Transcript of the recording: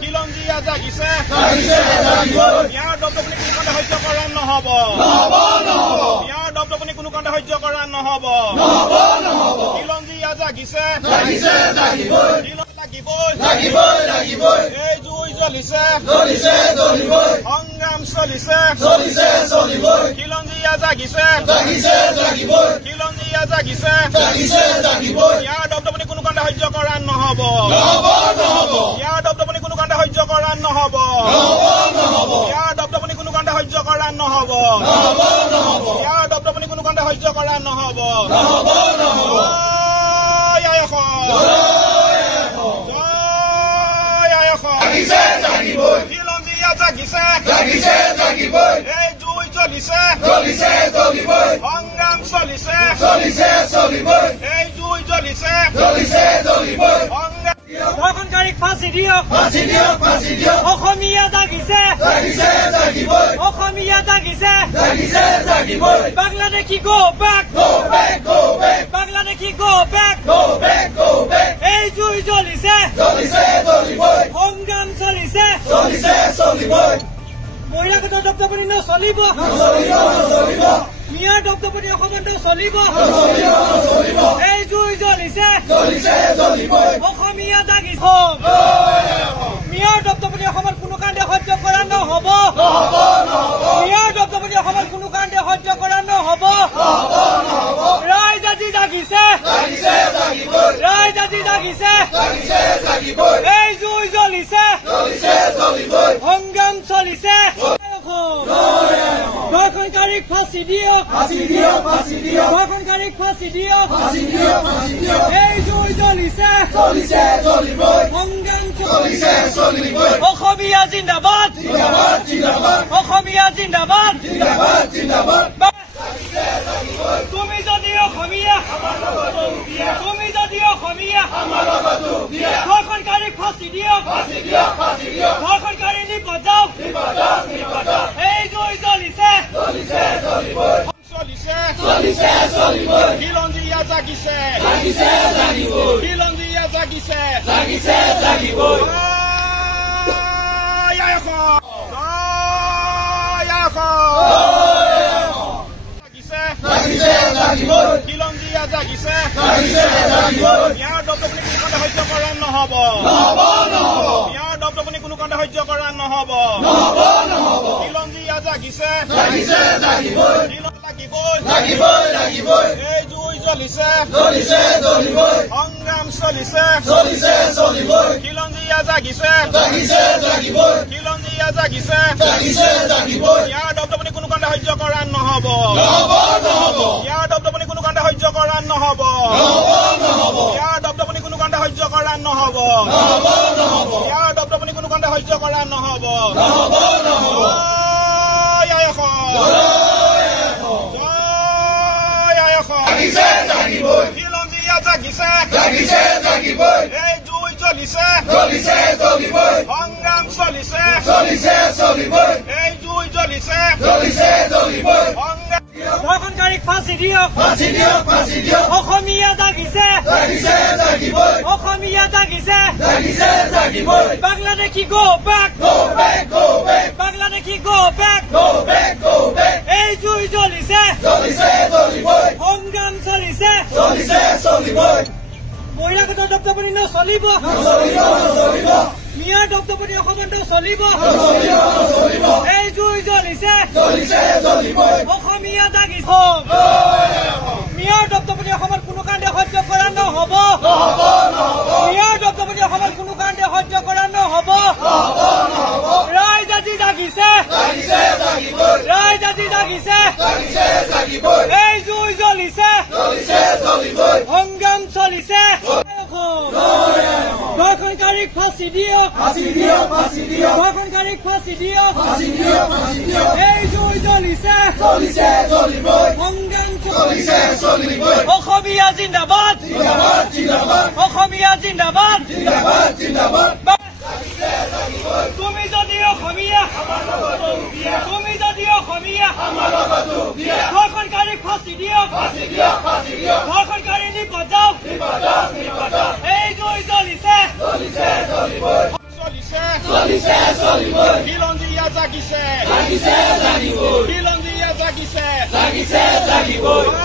খিলঞ্জীয়া জাগিছে ইয়াৰ দপদপনি কোনো কাণ্ডে সহ্য কৰা নহ'ব ইয়াৰ দপদপনি কোনো কাণ্ডে সহ্য কৰা নহ'ব খিলঞ্জীয়া জাগিছে লাগিবই এই জুই জ্বলিছে সংগ্ৰাম চলিছে খিলঞ্জীয়া জাগিছে খিলঞ্জীয়া জাগিছে ইয়াৰ দপদপনি কোনো কাণ্ডে সহ্য কৰা নহ'ব ইয়াৰ দপদপনি কোনো কাণ্ডে সহ্য কৰা নহ'ব ইয়াৰ দপদপনি কোনো কাণ্ডে সহ্য কৰা নহ'ব ইয়াৰ দপদপনি কোনো কাণ্ডে সহ্য কৰা নহ'ব খিলঞ্জীয়া জাগিছে এই জুই জ্বলিছে সংগ্ৰাম চলিছে এই জুই জ্বলিছে ধৰ্ষণকাৰীক ফাঁচি দিয়ক অসমীয়া জাগিছে অসমীয়া জাগিছে Bangladeshi go back Bangladeshi go back এই জুই জ্বলিছে সংগ্ৰাম চলিছে বহিৰাগত দপদপনি নচলিব মিয়াৰ দপদপনি অসমত চলিব এই জুই জ্বলিছে অসমীয়া জাগিছে মিয়াৰ দপদপনি অসমত কোনো কাণ্ডে সহ্য কৰা নহ'ব মিয়াৰ দপদপনি অসমত কোনো কাণ্ডে সহ্য কৰা নহ'ব ৰাইজ আজি জাগিছে ৰাইজ আজি জাগিছে এই জুই জ্বলিছে সংগ্ৰাম চলিছে ধৰ্ষণকাৰীক ফাঁচি দিয়ক ধৰ্ষণকাৰীক ফাঁচি দিয়ক এই জুই জ্বলিছে সংগ্ৰাম চলিছে অসমীয়া জিন্দাবাদ অসমীয়া জিন্দাবাদ তুমি যদি অসমীয়া তুমি যদি অসমীয়া ধৰ্ষণকাৰীক ফাঁচি দিয়ক ধৰ্ষণকাৰী নিপদ যাওক এই জুই জ্বলিছে খিলঞ্জীয়া জাগিছে খিলঞ্জীয়া জাগিছে খিলঞ্জীয়া জাগিছে ইয়াৰ দপদপনি কোনো কাণ্ডে সহ্য কৰা নহ'ব ইয়াৰ দপদপনি কোনো কাণ্ডে সহ্য কৰা নহ'ব খিলঞ্জীয়া জাগিছে লাগিবই এই জুই জ্বলিছে সংগ্ৰাম চলিছে খিলঞ্জীয়া জাগিছে খিলঞ্জীয়া জাগিছে ইয়াৰ দপদপনি কোনো কাণ্ডে সহ্য কৰা নহ'ব ইয়াৰ দপদপনি কোনো কাণ্ডে সহ্য কৰা নহ'ব ইয়াৰ দপদপনি কোনো কাণ্ডে সহ্য কৰা নহ'ব ইয়াৰ দপদপনি কোনো কাণ্ডে সহ্য কৰা নহ'ব খিলঞ্জীয়া জাগিছে এই জুই জ্বলিছে সংগ্ৰাম চলিছে এই জুই জ্বলিছে ধৰ্ষণকাৰীক ফাঁচি দিয়ক অসমীয়া জাগিছে অসমীয়া জাগিছে Bangladeshi go back Bangladeshi go back এই জুই জ্বলিছে সংগ্ৰাম চলিছে বহিৰাগত দপদপনি নচলিব মিয়াৰ দপদপনি অসমত চলিব এই জুই জ্বলিছে অসমীয়া জাগিছে মিয়াৰ দপদপনি অসমত কোনো কাণ্ডে সহ্য কৰা নহ'ব মিয়াৰ দপদপনি অসমত কোনো কাণ্ডে সহ্য কৰা নহ'ব ৰাইজ আজি জাগিছে ৰাইজ আজি জাগিছে এই জুই জ্বলিছে সংগ্ৰাম চলিছে ধৰ্ষণকাৰীক ফাঁচি দিয়ক ধৰ্ষণকাৰীক ফাঁচি দিয়ক এই জুই জ্বলিছে সংগ্ৰাম চলিছে অসমীয়া জিন্দাবাদ অসমীয়া জিন্দাবাদ তুমি যদি অসমীয়া তুমি যদি অসমীয়া ধৰ্ষণকাৰীক ফাঁচি দিয়ক ধৰ্ষণকাৰী নিপদ যাওক এই জুই জ্বলিছে খিলঞ্জী ইয়াত জাগিছে জাগিছে জাগিবই খিলঞ্জী ইয়াত জাগিছে জাগিছে জাগিবই